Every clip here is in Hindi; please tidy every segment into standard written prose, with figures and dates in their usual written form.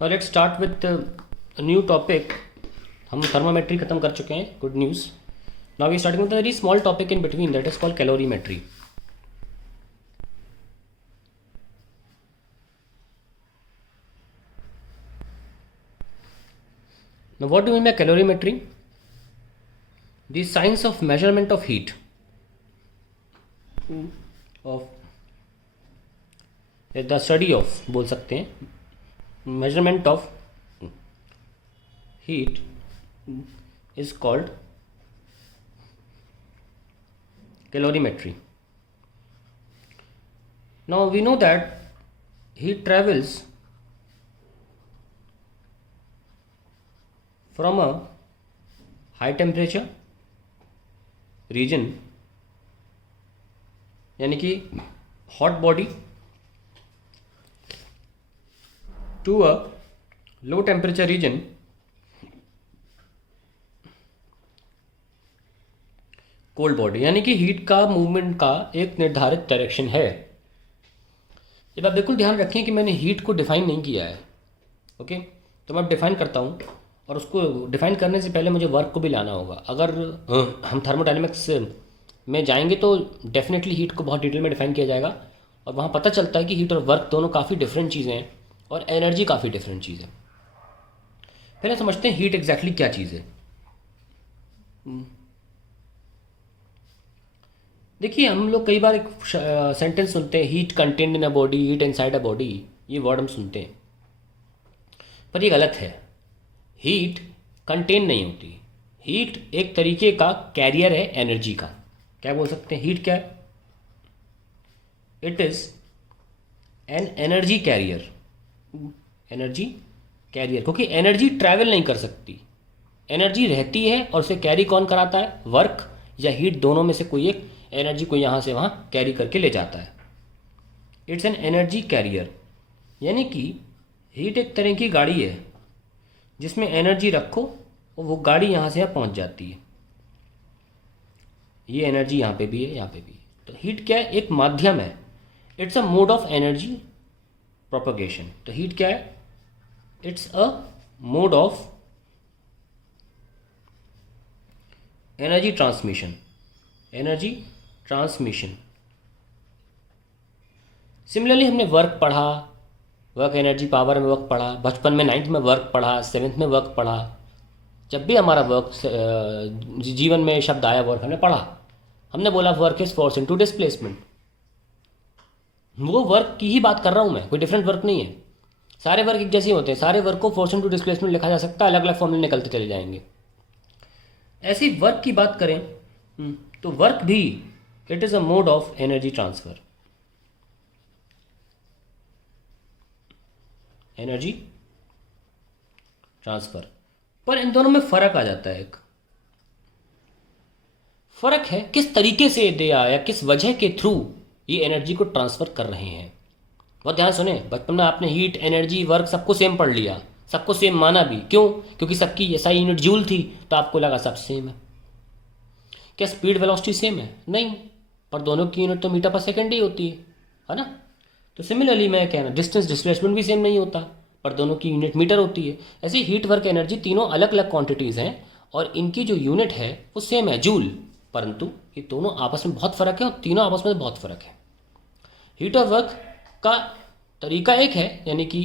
Let's start with new topic. हम थर्मामेट्री खत्म कर चुके हैं. Good news. Now we starting with very small topic in between that is called calorimetry. Now what do you mean by calorimetry? The science of measurement of heat, of the study of बोल सकते हैं measurement of heat is called calorimetry. Now we know that heat travels from a high temperature region, यानी कि hot body, to a low temperature region, cold body. यानी कि हीट का मूवमेंट का एक निर्धारित डायरेक्शन है. ये बात बिल्कुल ध्यान रखें कि मैंने हीट को डिफाइन नहीं किया है. ओके, तो मैं डिफाइन करता हूँ और उसको डिफाइन करने से पहले मुझे वर्क को भी लाना होगा. अगर हम थर्मोडायनेमिक्स में जाएंगे तो डेफिनेटली हीट को बहुत डिटेल में डिफाइन किया जाएगा और वहाँ पता चलता है कि हीट और वर्क दोनों काफ़ी डिफरेंट चीज़ें हैं और एनर्जी काफ़ी डिफरेंट चीज़ है. पहले समझते हैं हीट एग्जैक्टली क्या चीज़ है. देखिए, हम लोग कई बार एक सेंटेंस सुनते हैं, heat contained in a body, heat inside a body. ये वर्ड हम सुनते हैं, पर ये गलत है. हीट कंटेन नहीं होती. हीट एक तरीके का कैरियर है एनर्जी का. क्या बोल सकते हैं हीट क्या है? It is an energy carrier. Energy carrier, क्योंकि एनर्जी ट्रैवल नहीं कर सकती. एनर्जी रहती है और उसे कैरी कौन कराता है? वर्क या हीट, दोनों में से कोई एक एनर्जी को यहाँ से वहाँ कैरी करके ले जाता है. It's an energy carrier. यानी कि हीट एक तरह की गाड़ी है जिसमें एनर्जी रखो और वो गाड़ी यहाँ से यहाँ पहुँच जाती है. ये एनर्जी यहाँ पे भी है, यहाँ पे भी है. तो हीट क्या है? एक माध्यम है. It's a mode of energy propagation. तो हीट क्या है? It's a mode of energy transmission. Energy transmission. Similarly हमने वर्क पढ़ा, वर्क एनर्जी पावर में वर्क पढ़ा. बचपन में 9th में वर्क पढ़ा, 7th में वर्क पढ़ा. जब भी हमारा वर्क जीवन में शब्द आया वर्क हमने पढ़ा, हमने बोला work is force into displacement. वो वर्क की ही बात कर रहा हूँ मैं, कोई डिफरेंट वर्क नहीं है. सारे वर्क एक जैसे ही होते हैं. सारे वर्क को फोर्स इनटू डिस्प्लेसमेंट लिखा जा सकता है, अलग अलग फॉर्मूले निकलते चले जाएंगे. ऐसी वर्क की बात करें तो वर्क भी it is a mode of energy transfer. Energy transfer. पर इन दोनों में फर्क आ जाता है. एक फर्क है किस तरीके से दे या किस वजह के थ्रू ये एनर्जी को ट्रांसफर कर रहे हैं. बहुत ध्यान सुने. बचपन में आपने हीट, एनर्जी, वर्क सबको सेम पढ़ लिया, सबको सेम माना भी. क्यों? क्योंकि सबकी ऐसा यूनिट जूल थी, तो आपको लगा सब सेम है. क्या स्पीड वेलोसिटी सेम है? नहीं, पर दोनों की यूनिट तो मीटर पर सेकेंड ही होती है ना. तो सिमिलरली मैं कहना डिस्टेंस डिस्प्लेसमेंट भी सेम नहीं होता, पर दोनों की यूनिट मीटर होती है. ऐसे हीट, वर्क, एनर्जी तीनों अलग अलग क्वांटिटीज़ हैं और इनकी जो यूनिट है वो सेम है, जूल. परंतु ये दोनों आपस में बहुत फ़र्क है और तीनों आपस में बहुत फ़र्क है. हीट और वर्क का तरीका एक है, यानी कि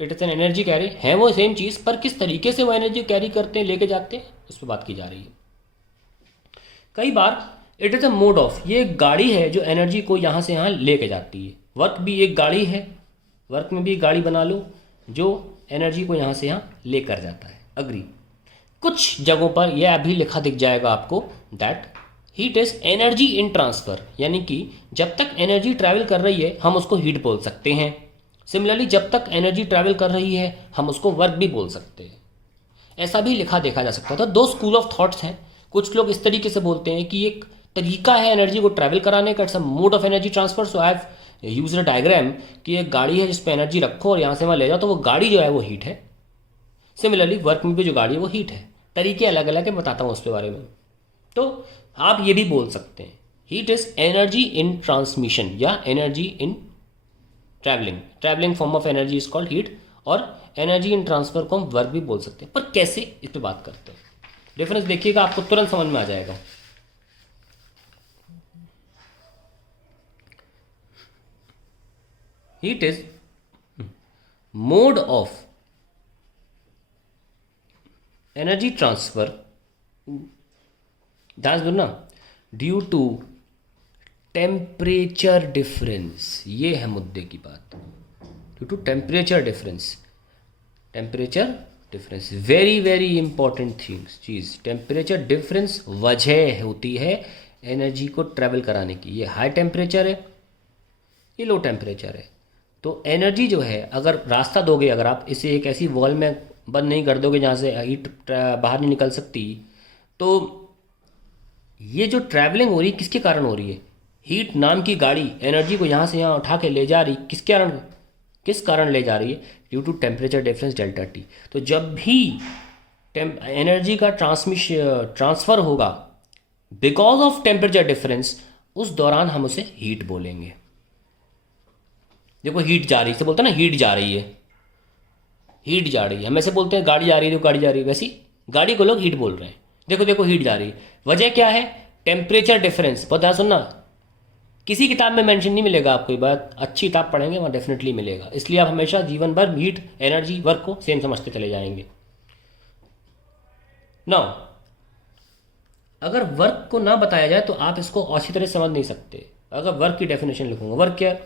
it is an energy carry है, वो सेम चीज़, पर किस तरीके से वो एनर्जी कैरी करते हैं, लेके जाते हैं, उस पर बात की जा रही है. कई बार it is a mode of, ये एक गाड़ी है जो एनर्जी को यहाँ से यहाँ लेके जाती है. वर्क भी एक गाड़ी है. वर्क में भी एक गाड़ी बना लो जो एनर्जी को यहाँ से यहाँ लेकर जाता है. अग्री. कुछ जगहों पर यह अभी लिखा दिख जाएगा आपको that heat is energy in transfer. यानी कि जब तक एनर्जी ट्रैवल कर रही है हम उसको हीट बोल सकते हैं. सिमिलरली जब तक एनर्जी ट्रैवल कर रही है हम उसको वर्क भी बोल सकते हैं. ऐसा भी लिखा देखा जा सकता है. तो दो स्कूल ऑफ थॉट्स हैं. कुछ लोग इस तरीके से बोलते हैं कि एक तरीका है एनर्जी को ट्रैवल कराने का, it's a mode of energy transfer. So I have used a diagram कि एक गाड़ी है जिस पे एनर्जी रखो और यहाँ से वहाँ ले जाओ, तो वो गाड़ी जो है वो हीट है. सिमिलरली वर्क में भी जो गाड़ी है वो हीट है. तरीके अलग अलग है, बताता हूँ उसके बारे में. तो आप ये भी बोल सकते हैं heat is energy in transmission या energy in travelling. Travelling form of energy is called heat और एनर्जी इन ट्रांसफर को हम वर्क भी बोल सकते हैं। पर कैसे, इस पर बात करते हैं। डिफरेंस देखिएगा, आपको तुरंत समझ में आ जाएगा। Heat is mode of energy transfer, ध्यान से बोलना, ड्यू टू टेम्परेचर डिफरेंस। ये है मुद्दे की बात, due to temperature difference. Temperature difference very very important things चीज़। टेम्परेचर डिफरेंस वजह होती है एनर्जी को ट्रैवल कराने की। ये हाई टेम्परेचर है, ये लो टेम्परेचर है। तो एनर्जी जो है, अगर रास्ता दोगे, अगर आप इसे एक ऐसी वॉल में बंद नहीं कर दोगे जहाँ से हीट बाहर नहीं निकल सकती, तो ये जो ट्रैवलिंग हो रही है किसके कारण हो रही है? हीट नाम की गाड़ी एनर्जी को यहाँ से यहाँ उठा के ले जा रही, किस कारण ले जा रही है? Due to temperature difference delta T. तो जब भी एनर्जी का ट्रांसफ़र होगा बिकॉज ऑफ टेम्परेचर डिफरेंस, उस दौरान हम उसे हीट बोलेंगे। देखो हीट जा रही है, से बोलते हैं ना हीट जा रही है, हीट जा रही है। हम ऐसे बोलते हैं गाड़ी जा रही है, तो गाड़ी जा रही है, वैसी गाड़ी को लोग हीट बोल रहे हैं। देखो देखो हीट जा रही है, वजह क्या है? Temperature difference. बहुत ध्यान सुनना, किसी किताब में मेंशन नहीं मिलेगा आपको ये बात, अच्छी किताब पढ़ेंगे वहाँ डेफिनेटली मिलेगा। इसलिए आप हमेशा जीवन भर हीट, एनर्जी, वर्क को सेम समझते चले जाएंगे। नाउ अगर वर्क को ना बताया जाए तो आप इसको अच्छी तरह समझ नहीं सकते। अगर वर्क की डेफिनेशन लिखूंगा, वर्क क्या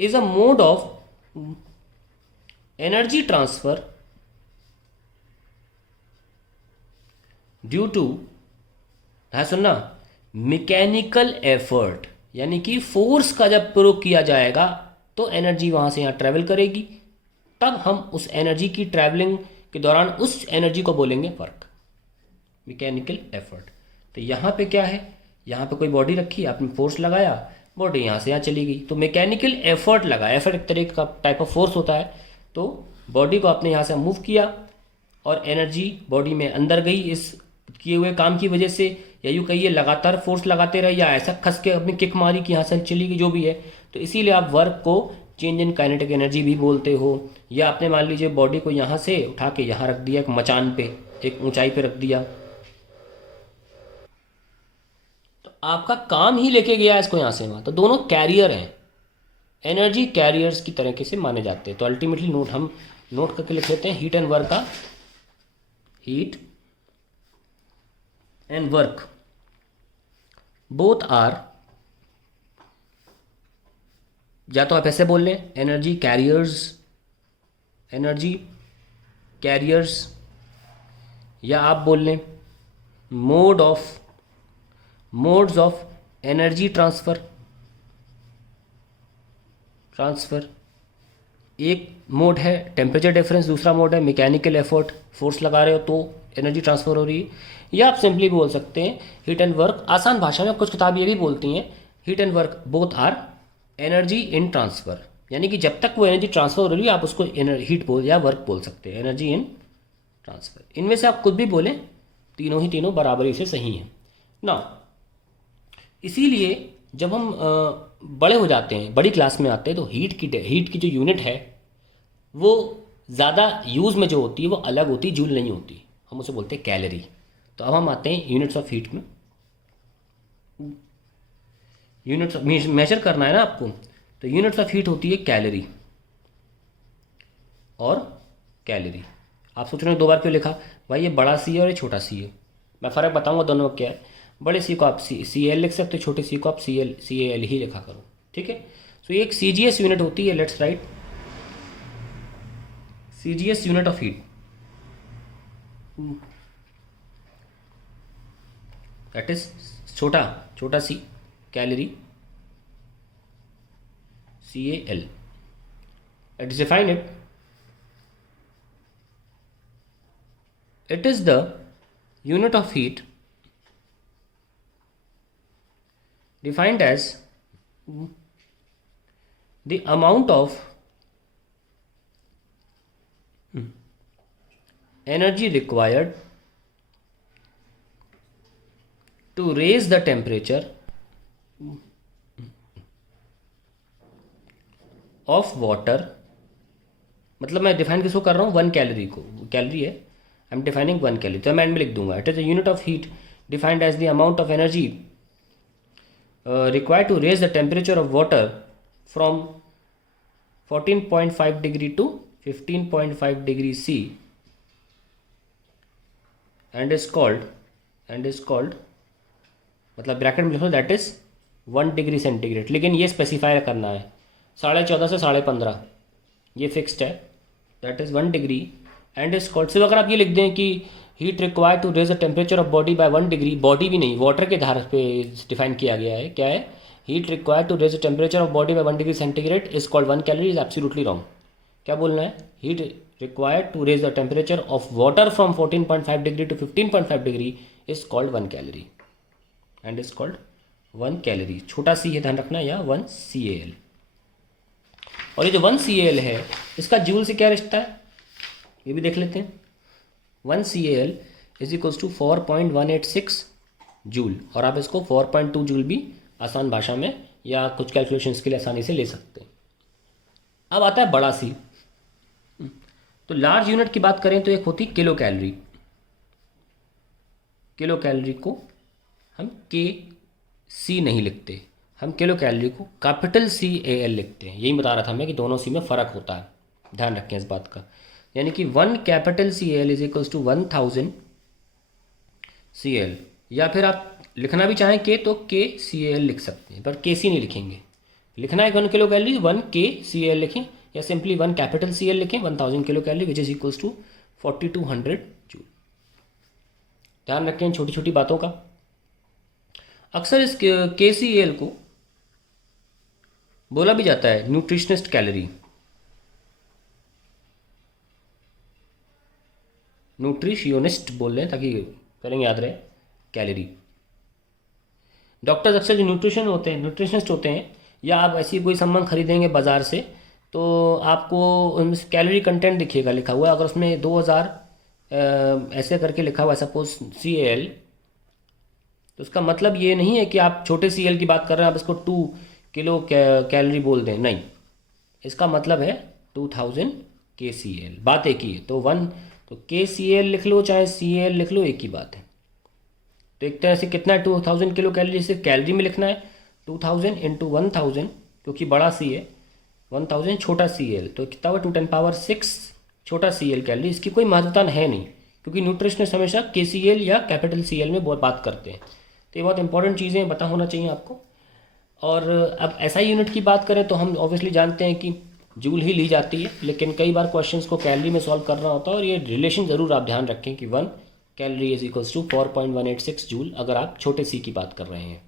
is a mode of energy transfer due to, है सुनना, मैकेनिकल एफर्ट, यानी कि फोर्स का जब प्रयोग किया जाएगा तो एनर्जी वहां से यहाँ ट्रैवल करेगी, तब हम उस एनर्जी की ट्रैवलिंग के दौरान उस एनर्जी को बोलेंगे वर्क, मैकेनिकल एफर्ट। तो यहाँ पे क्या है? यहाँ पे कोई बॉडी रखी, आपने फोर्स लगाया, बॉडी यहाँ से यहाँ चली गई, तो मैकेनिकल एफर्ट लगा। एफर्ट एक तरह का टाइप ऑफ फोर्स होता है। तो बॉडी को आपने यहाँ से मूव किया और एनर्जी बॉडी में अंदर गई इस किए हुए काम की वजह से, या यूँ कहिए लगातार फोर्स लगाते रहे, या ऐसा खस के अपनी किक मारी कि यहाँ से चली गई, जो भी है। तो इसीलिए आप वर्क को चेंज इन काइनेटिक एनर्जी भी बोलते हो। या आपने मान लीजिए बॉडी को यहाँ से उठा के यहाँ रख दिया, एक मचान पे, एक ऊंचाई पे रख दिया, तो आपका काम ही लेके गया इसको यहाँ से वहाँ। तो दोनों कैरियर हैं, एनर्जी कैरियर्स की तरीके से माने जाते हैं। तो अल्टीमेटली हम नोट करके लिख लेते हैं हीट एंड वर्क का। Heat and work both are, या तो आप ऐसे बोल लें एनर्जी कैरियर्स, या आप बोल लें मोड्स ऑफ एनर्जी ट्रांसफर। एक मोड है टेम्परेचर डिफरेंस, दूसरा मोड है मैकेनिकल एफर्ट, फोर्स लगा रहे हो तो एनर्जी ट्रांसफर हो रही है। या आप सिंपली बोल सकते हैं हीट एंड वर्क। आसान भाषा में कुछ किताब ये भी बोलती हैं heat and work both are energy in transfer, यानी कि जब तक वो एनर्जी ट्रांसफर हो रही है आप उसको हीट बोल या वर्क बोल सकते हैं, एनर्जी इन ट्रांसफर। इनमें से आप खुद भी बोलें, तीनों बराबरी से सही हैं ना। इसीलिए जब हम बड़े हो जाते हैं, बड़ी क्लास में आते हैं, तो हीट की जो यूनिट है वो ज़्यादा यूज़ में जो होती है वो अलग होती है, जूल नहीं होती, हम उसे बोलते हैं कैलोरी। तो अब हम आते हैं यूनिट्स ऑफ हीट में। यूनिट्स मेजर करना है ना आपको, तो यूनिट्स ऑफ हीट होती है कैलोरी और कैलोरी। आप सोच रहे हो 2 बार क्यों लिखा भाई? ये बड़ा सी है और ये छोटा सी है, मैं फ़र्क बताऊंगा दोनों में क्या है। बड़े सी को आप सी एल लिख सकते हो, छोटे सी को आप सी ए एल ही लिखा करो, ठीक है। सो ये एक सी जी एस यूनिट होती है, let's write C G S unit of heat, that is छोटा C calorie, C A L. Let us define it. It is the unit of heat defined as the amount of energy required to raise the temperature of water मतलब मैं डिफाइन किसको कर रहा हूँ, 1 कैलोरी को, कैलोरी है, आई एम डिफाइनिंग 1 कैलोरी, तो मैं एंड में लिख दूंगा it is a unit of heat defined as the amount of energy required to raise the temperature of water from 14.5 degree to 15.5 degree C and is called मतलब ब्रैकेट में लिखो दैट इज 1 डिग्री सेंटीग्रेड, लेकिन ये स्पेसिफाई करना है 14.5 से 15.5, ये फिक्स्ड है, that is 1 degree and is called. सिर्फ अगर आप ये लिख दें कि heat required to raise the temperature of body by 1 degree, body भी नहीं, वाटर के आधार पे डिफाइन किया गया है, क्या है, heat required to raise the temperature of body by 1 degree centigrade is called 1 calorie, is absolutely wrong. क्या बोलना है, heat required to raise the temperature of water from 14.5 degree to 15.5 degree is called 1 calorie and is called 1 calorie. छोटा सी है, ध्यान रखना, या 1 CAL। और ये जो 1 CAL है इसका जूल से क्या रिश्ता है, ये भी देख लेते हैं। 1 CAL is equals to 4.186 joule, और आप इसको 4.2 जूल भी आसान भाषा में या कुछ कैलकुलेशंस के लिए आसानी से ले सकते हैं। अब आता है बड़ा सी, तो लार्ज यूनिट की बात करें तो एक होती किलो कैलोरी। किलो कैलोरी को हम KC नहीं लिखते, हम किलो कैलोरी को कैपिटल CAL लिखते हैं। यही बता रहा था मैं कि दोनों सी में फ़र्क होता है, ध्यान रखें इस बात का। यानी कि 1 capital CAL is equals to 1000 CL, या फिर आप लिखना भी चाहें के तो KCAL लिख सकते हैं, पर KC नहीं लिखेंगे। लिखना है 1 किलो कैलोरी 1 KCAL लिखें, या सिंपली 1 कैपिटल CL लिखें 1000 kilo calorie which is equals to 4200 joule. ध्यान रखें छोटी छोटी बातों का। अक्सर इस KCAL को बोला भी जाता है न्यूट्रिशनिस्ट कैलोरी, न्यूट्रिशियोनिस्ट बोल रहे हैं ताकि करेंगे याद रहे, कैलोरी। डॉक्टर्स अक्सर जो न्यूट्रिशनिस्ट होते हैं, या आप ऐसी कोई सामान खरीदेंगे बाज़ार से तो आपको उनमें कैलोरी कंटेंट दिखेगा लिखा हुआ है। अगर उसमें 2000 ऐसे करके लिखा हुआ है सपोज CAL, तो उसका मतलब ये नहीं है कि आप छोटे CL की बात कर रहे हैं आप इसको 2 किलो कैलोरी बोल दें, नहीं, इसका मतलब है 2000 KCAL, बात एक ही है। तो 1 तो KCAL लिख लो चाहे CAL लिख लो, एक ही बात है। तो एक तरह से कितना है 2000 किलो कैलोरी, सिर्फ कैलोरी में लिखना है 2000 इंटू 1000, क्योंकि बड़ा C है, 1000 छोटा CL, तो कितना हुआ 2 10 पावर 6 छोटा CL कैलोरी। इसकी कोई महत्वता है नहीं, क्योंकि न्यूट्रिशनिस्ट हमेशा KCAL या कैपिटल CL में बहुत बात करते हैं। तो ये बहुत इंपॉर्टेंट चीज़ें पता होना चाहिए आपको। और अब SI यूनिट की बात करें तो हम ऑब्वियसली जानते हैं कि जूल ही ली जाती है, लेकिन कई बार क्वेश्चंस को कैलोरी में सॉल्व करना होता है, और ये रिलेशन ज़रूर आप ध्यान रखें कि 1 calorie is equals to 4.186 joule, अगर आप छोटे C की बात कर रहे हैं।